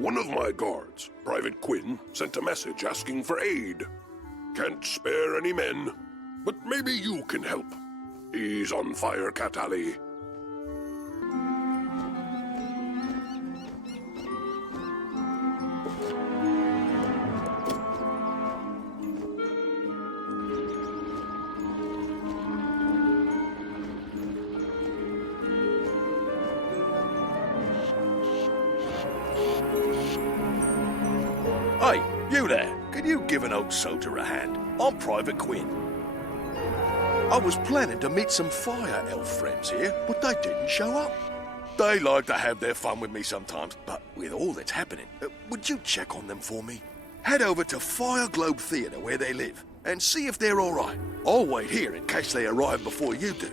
One of my guards, Private Quinn, sent a message asking for aid. Can't spare any men, but maybe you can help. He's on Firecat Alley. Hey, you there. Can you give an old soldier a hand? I'm Private Quinn. I was planning to meet some fire elf friends here, but they didn't show up. They like to have their fun with me sometimes, but with all that's happening, would you check on them for me? Head over to Fire Globe Theatre where they live and see if they're all right. I'll wait here in case they arrive before you do.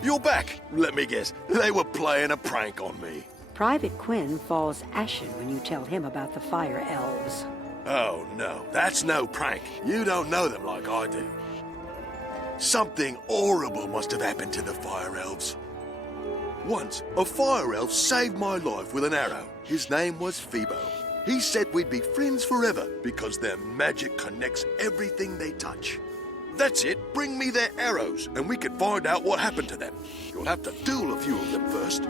You're back. Let me guess. They were playing a prank on me. Private Quinn falls ashen when you tell him about the fire elves. Oh, no. That's no prank. You don't know them like I do. Something horrible must have happened to the fire elves. Once, a fire elf saved my life with an arrow. His name was Phoebo. He said we'd be friends forever because their magic connects everything they touch. That's it. Bring me their arrows, and we can find out what happened to them. You'll have to duel a few of them first.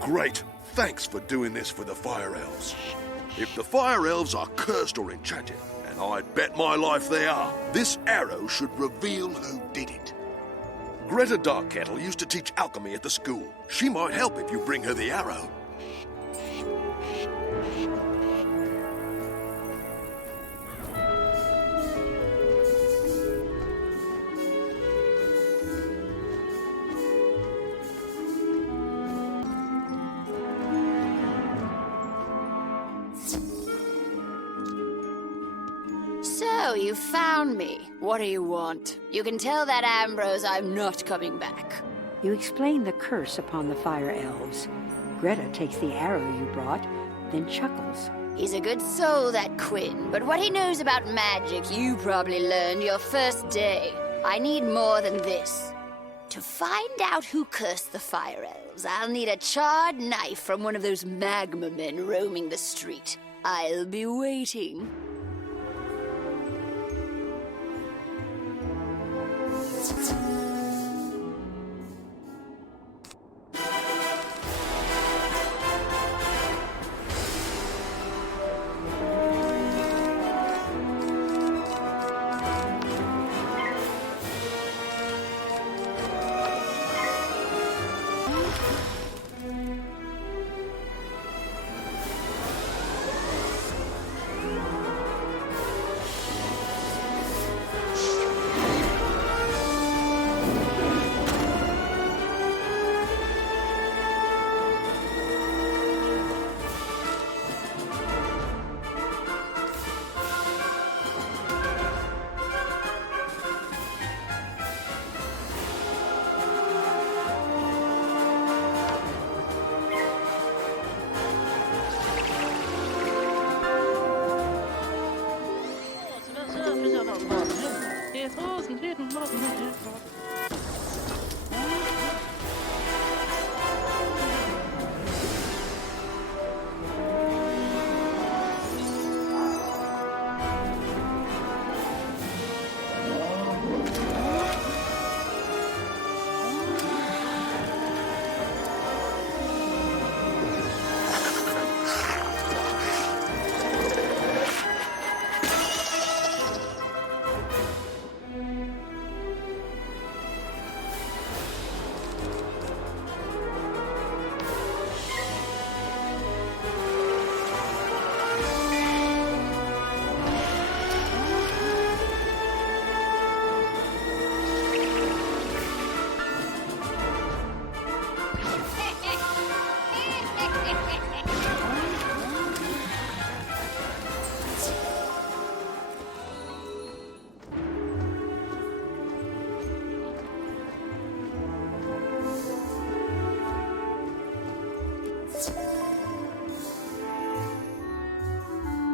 Great. Thanks for doing this for the Fire Elves. If the Fire Elves are cursed or enchanted, and I'd bet my life they are, this arrow should reveal who did it. Greta Darkkettle used to teach alchemy at the school. She might help if you bring her the arrow. So, you found me. What do you want? You can tell that Ambrose I'm not coming back. You explain the curse upon the fire elves. Greta takes the arrow you brought, then chuckles. He's a good soul, that Quinn, but what he knows about magic you probably learned your first day. I need more than this. To find out who cursed the fire elves, I'll need a charred knife from one of those magma men roaming the street. I'll be waiting.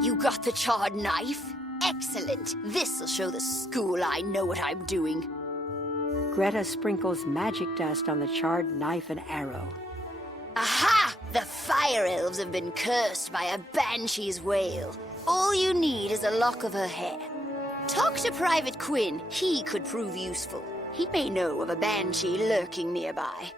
You got the charred knife? Excellent. This'll show the school I know what I'm doing. Greta sprinkles magic dust on the charred knife and arrow. Aha! The fire elves have been cursed by a banshee's wail. All you need is a lock of her hair. Talk to Private Quinn. He could prove useful. He may know of a banshee lurking nearby.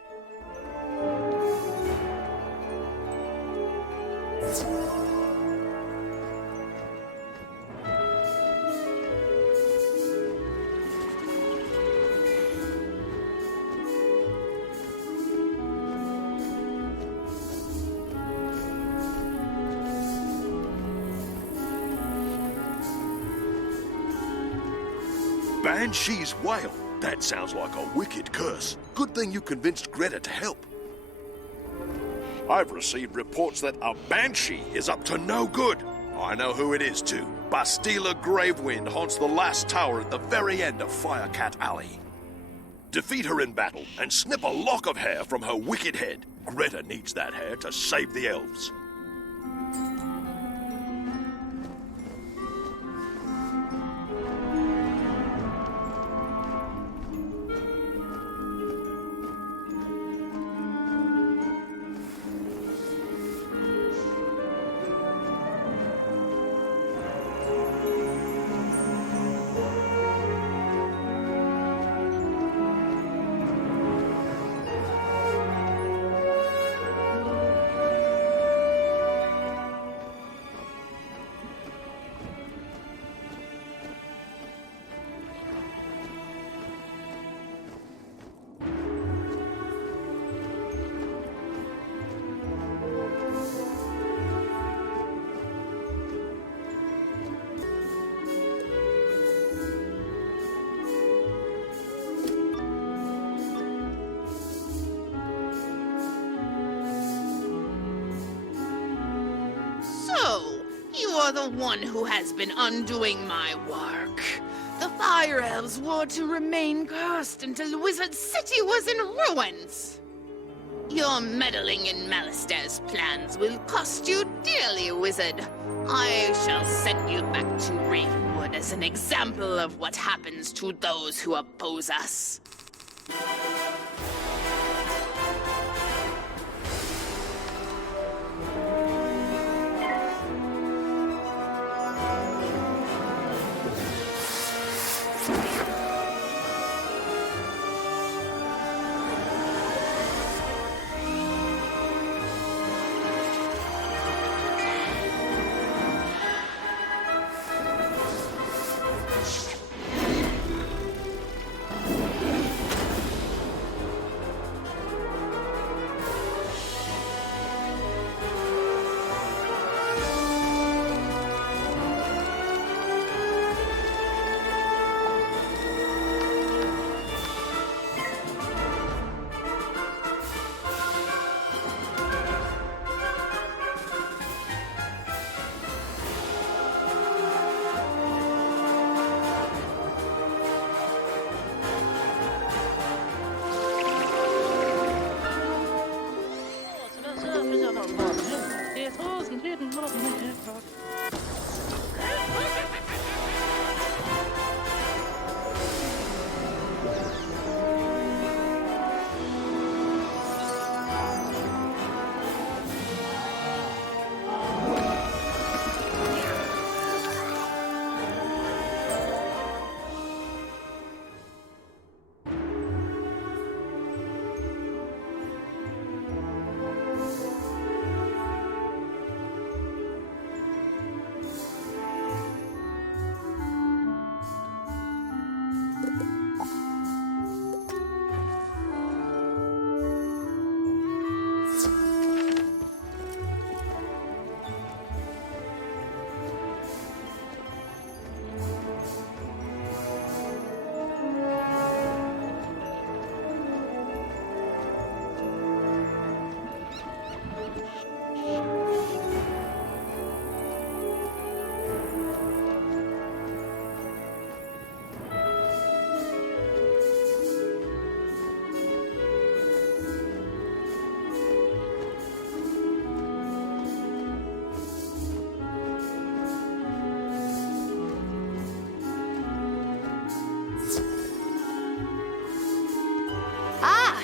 Banshee's wail? That sounds like a wicked curse. Good thing you convinced Greta to help. I've received reports that a banshee is up to no good. I know who it is, too. Bastila Gravewind haunts the last tower at the very end of Firecat Alley. Defeat her in battle and snip a lock of hair from her wicked head. Greta needs that hair to save the elves. You're the one who has been undoing my work. The Fire Elves were to remain cursed until Wizard City was in ruins. Your meddling in Malister's plans will cost you dearly, Wizard. I shall send you back to Ravenwood as an example of what happens to those who oppose us.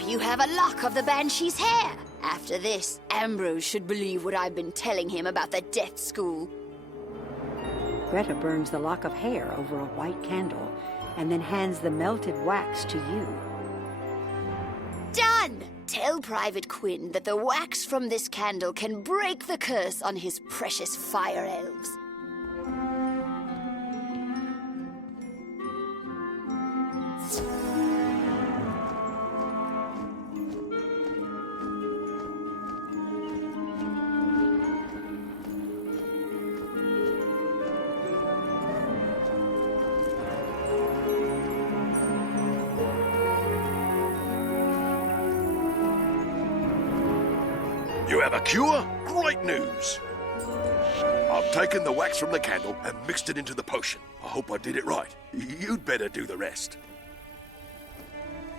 you have a lock of the Banshee's hair. After this, Ambrose should believe what I've been telling him about the death school. Greta burns the lock of hair over a white candle and then hands the melted wax to you. Done! Tell Private Quinn that the wax from this candle can break the curse on his precious fire elves. You have a cure? Great news! I've taken the wax from the candle and mixed it into the potion. I hope I did it right. You'd better do the rest.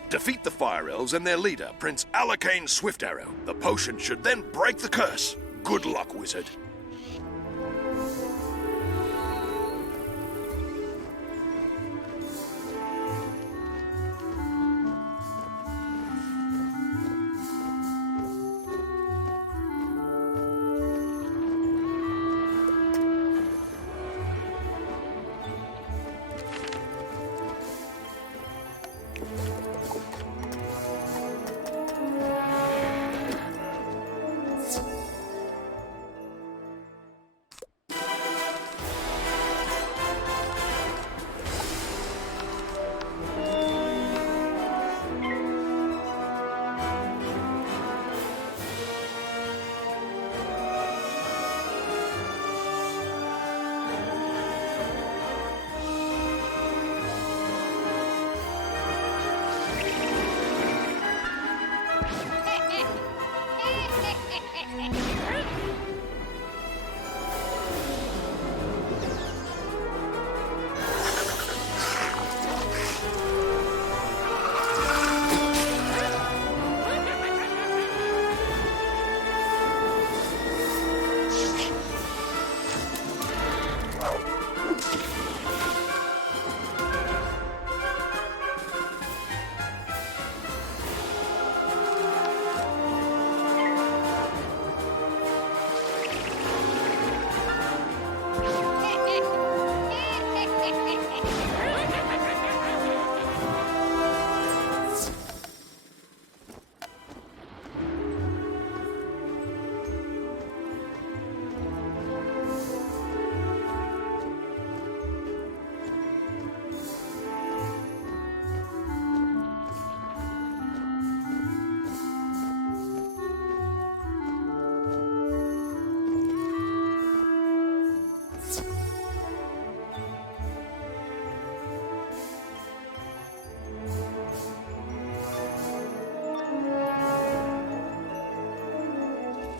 Defeat the Fire Elves and their leader, Prince Alacane Swiftarrow. The potion should then break the curse. Good luck, wizard.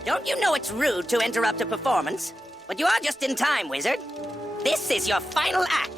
Don't you know it's rude to interrupt a performance? But you are just in time, wizard. This is your final act.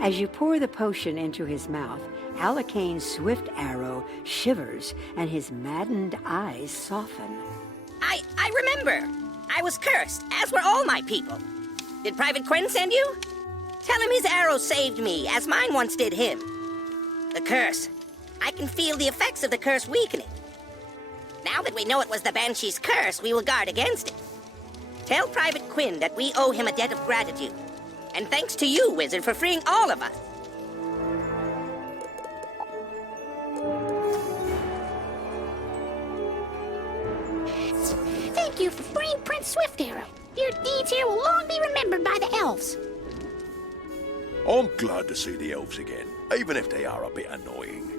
As you pour the potion into his mouth, Alacane's swift arrow shivers and his maddened eyes soften. I remember. I was cursed, as were all my people. Did Private Quinn send you? Tell him his arrow saved me, as mine once did him. The curse. I can feel the effects of the curse weakening. Now that we know it was the Banshee's curse, we will guard against it. Tell Private Quinn that we owe him a debt of gratitude. And thanks to you, Wizard, for freeing all of us. Thank you for freeing Prince Swift Arrow. Your deeds here will long be remembered by the elves. I'm glad to see the elves again, even if they are a bit annoying.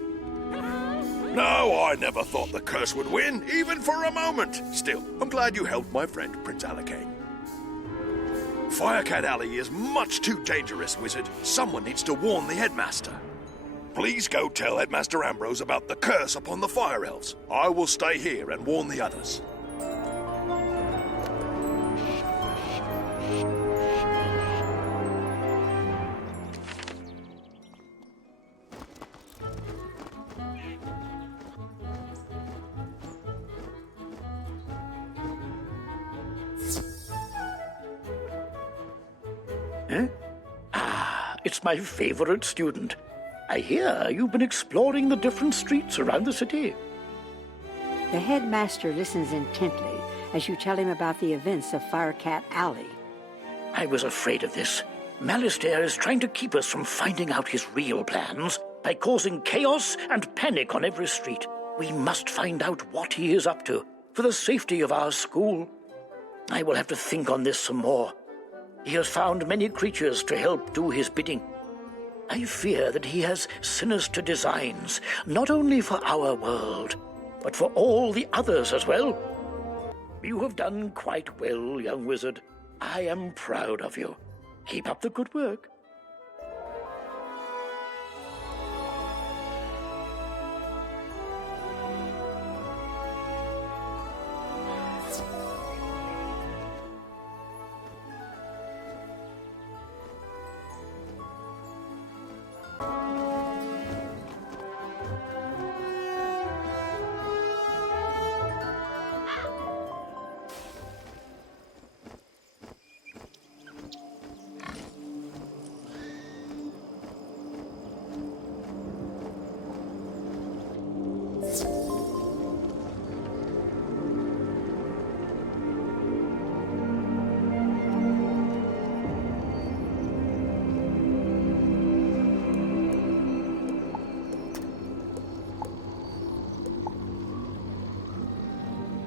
No, I never thought the curse would win, even for a moment. Still, I'm glad you helped my friend, Prince Alacane. Firecat Alley is much too dangerous, Wizard. Someone needs to warn the headmaster. Please go tell Headmaster Ambrose about the curse upon the Fire Elves. I will stay here and warn the others. Huh? It's my favorite student. I hear you've been exploring the different streets around the city. The headmaster listens intently as you tell him about the events of Firecat Alley. I was afraid of this. Malastare is trying to keep us from finding out his real plans by causing chaos and panic on every street. We must find out what he is up to for the safety of our school. I will have to think on this some more. He has found many creatures to help do his bidding. I fear that he has sinister designs, not only for our world, but for all the others as well. You have done quite well, young wizard. I am proud of you. Keep up the good work.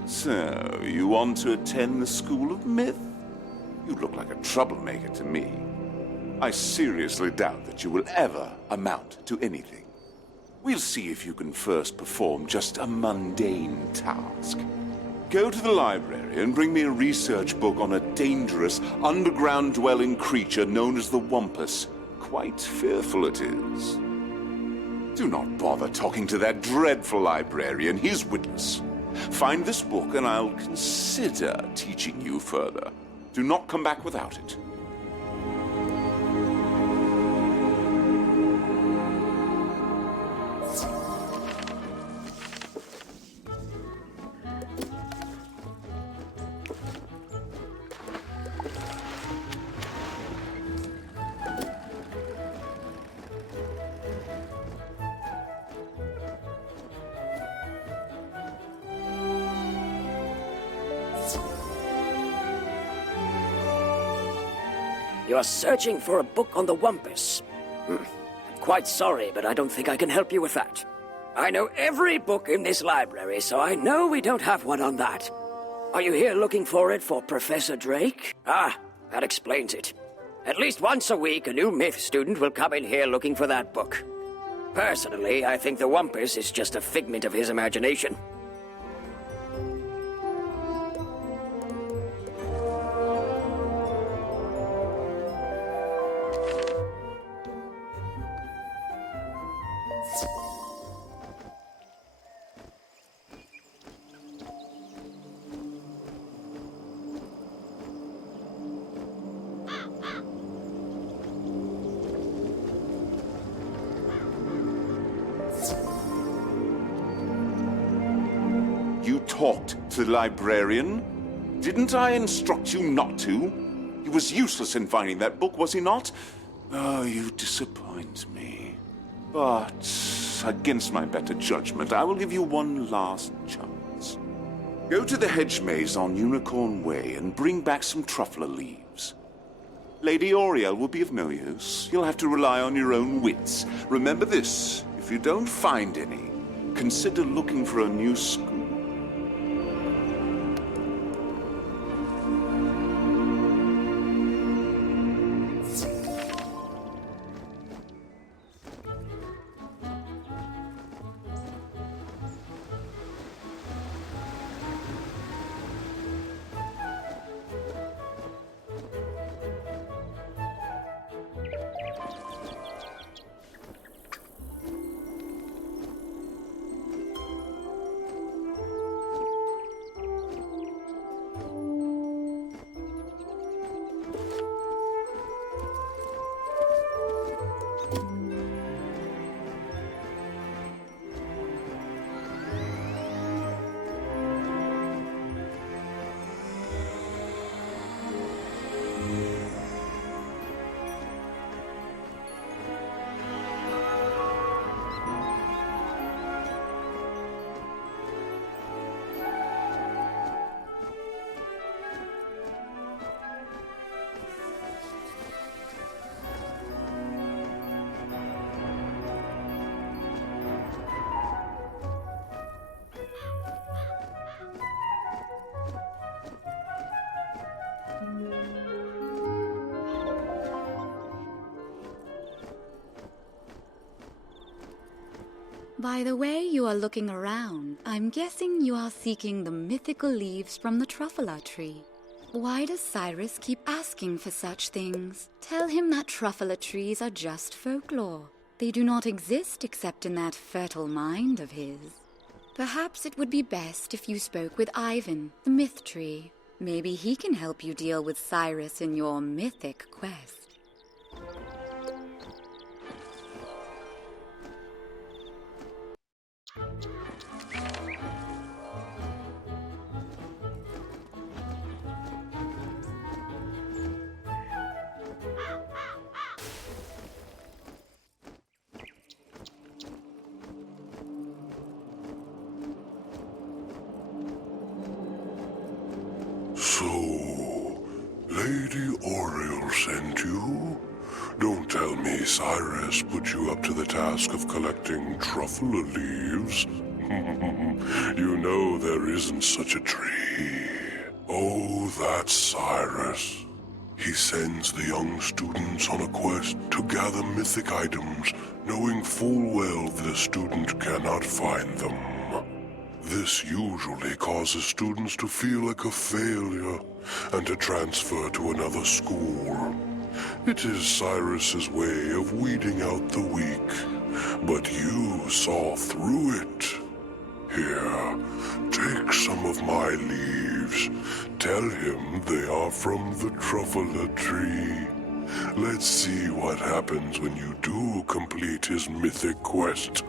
So, you want to attend the School of Myth? You look like a troublemaker to me. I seriously doubt that you will ever amount to anything. We'll see if you can first perform just a mundane task. Go to the library and bring me a research book on a dangerous, underground-dwelling creature known as the Wumpus. Quite fearful it is. Do not bother talking to that dreadful librarian. He's witless. Find this book and I'll consider teaching you further. Do not come back without it. You're searching for a book on the Wumpus. I'm quite sorry, but I don't think I can help you with that. I know every book in this library, so I know we don't have one on that. Are you here looking for it for Professor Drake? Ah, that explains it. At least once a week, a new myth student will come in here looking for that book. Personally, I think the Wumpus is just a figment of his imagination. talked to the librarian. Didn't I instruct you not to? He was useless in finding that book, was he not? Oh, you disappoint me. But, against my better judgment, I will give you one last chance. Go to the hedge maze on Unicorn Way and bring back some truffler leaves. Lady Oriel will be of no use. You'll have to rely on your own wits. Remember this, if you don't find any, consider looking for a new school. By the way you are looking around, I'm guessing you are seeking the mythical leaves from the truffula tree. Why does Cyrus keep asking for such things? Tell him that truffula trees are just folklore. They do not exist except in that fertile mind of his. Perhaps it would be best if you spoke with Ivan, the myth tree. Maybe he can help you deal with Cyrus in your mythic quest. So, Lady Oriel sent you? Don't tell me Cyrus put you up to the task of collecting truffula leaves. You know there isn't such a tree. Oh, that's Cyrus. He sends the young students on a quest to gather mythic items, knowing full well that a student cannot find them. This usually causes students to feel like a failure and to transfer to another school. It is Cyrus's way of weeding out the weak, but you saw through it. Here, take some of my leaves. Tell him they are from the truffula tree. Let's see what happens when you do complete his mythic quest.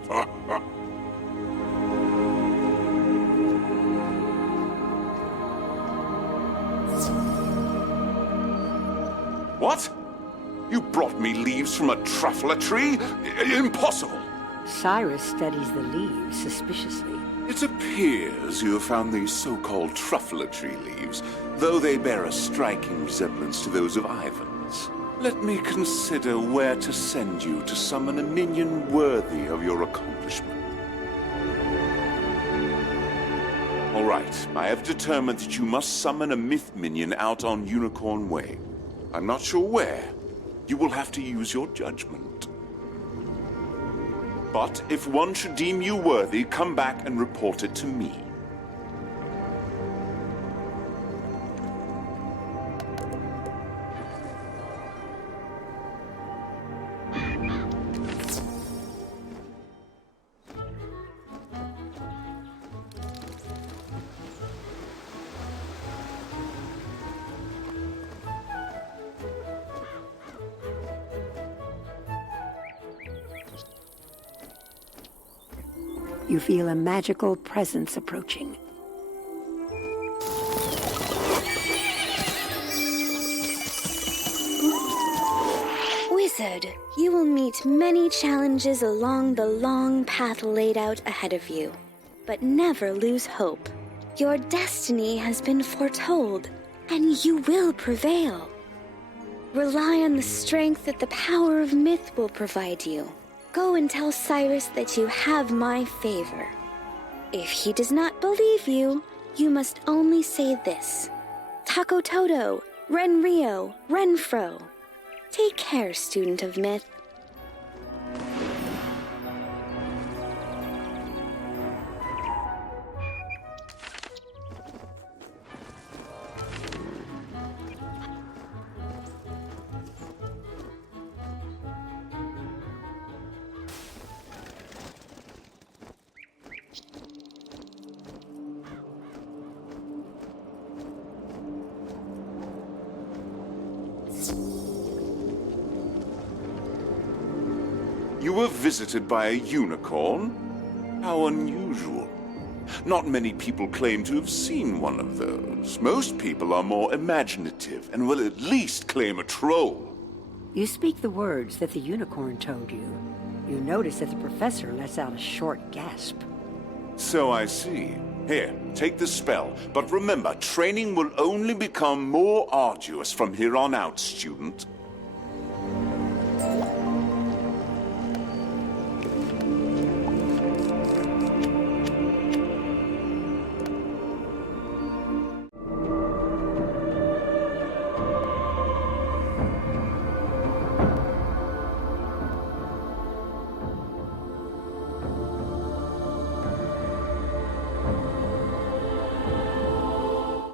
What? You brought me leaves from a truffula tree? Impossible! Cyrus studies the leaves suspiciously. It appears you have found these so-called truffula tree leaves, though they bear a striking resemblance to those of Ivan's. Let me consider where to send you to summon a minion worthy of your accomplishment. All right, I have determined that you must summon a myth minion out on Unicorn Way. I'm not sure where. You will have to use your judgment. But if one should deem you worthy, come back and report it to me. You feel a magical presence approaching. You will meet many challenges along the long path laid out ahead of you, but never lose hope. Your destiny has been foretold, and you will prevail. Rely on the strength that the power of myth will provide you. Go and tell Cyrus that you have my favor. If he does not believe you, you must only say this: Taco Toto, Ren Rio, Renfro. Take care, student of myth. You were visited by a unicorn? How unusual. Not many people claim to have seen one of those. Most people are more imaginative and will at least claim a troll. You speak the words that the unicorn told you. You notice that the professor lets out a short gasp. So I see. Here, take the spell. But remember, training will only become more arduous from here on out, student.